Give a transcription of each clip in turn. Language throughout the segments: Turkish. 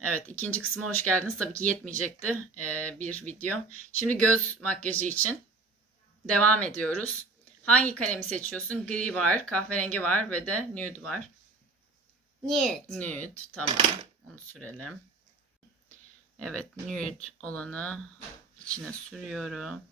Evet ikinci kısma hoş geldiniz. Tabii ki yetmeyecekti ee, bir video. Şimdi göz makyajı için devam ediyoruz. Hangi kalemi seçiyorsun? Gri var, kahverengi var ve de nude var. Nude. Nude tamam. Onu sürelim. Evet nude olanı içine sürüyorum.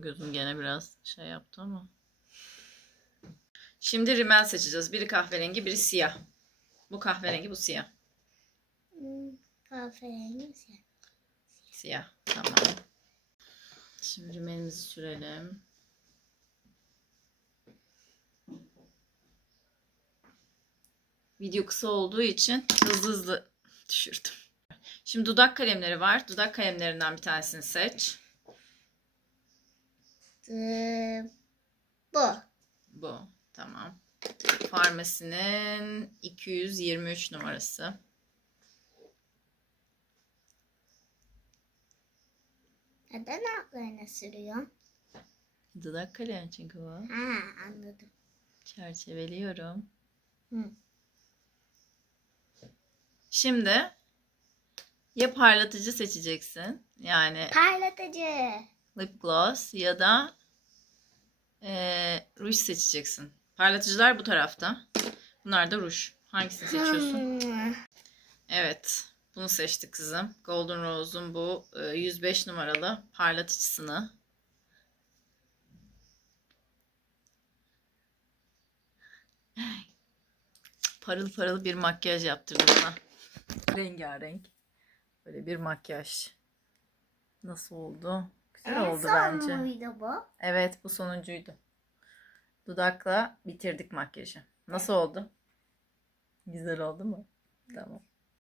Gözüm gene biraz şey yaptı ama. Şimdi rimel seçeceğiz. Biri kahverengi, biri siyah. Bu kahverengi, bu siyah. Hmm, Kahverengi siyah? Siyah. Tamam. Şimdi rimelimizi sürelim. Video kısa olduğu için hızlı hızlı düşürdüm. Şimdi dudak kalemleri var. Dudak kalemlerinden bir tanesini seç. Ee, Bu. Bu. Tamam. Farmasinin 223 numarası. Neden altlarına sürüyor? Dudak kalemi çünkü bu. Ha anladım. Çerçeveliyorum. Hı. Şimdi ya parlatıcı seçeceksin. Yani Parlatıcı. lip gloss ya da eee ruj seçeceksin. Parlatıcılar bu tarafta. Bunlar da ruj. Hangisini seçiyorsun? Hmm. Evet. Bunu seçti kızım. Golden Rose'un bu e, 105 numaralı parlatıcısını. Parıl parıl bir makyaj yaptırdım ona. Rengarenk. Böyle bir makyaj. Nasıl oldu? Güzel En oldu son bence. muydu bu? Evet bu sonuncuydu. Dudakla bitirdik makyajı. Nasıl oldu? Güzel oldu mu? Tamam.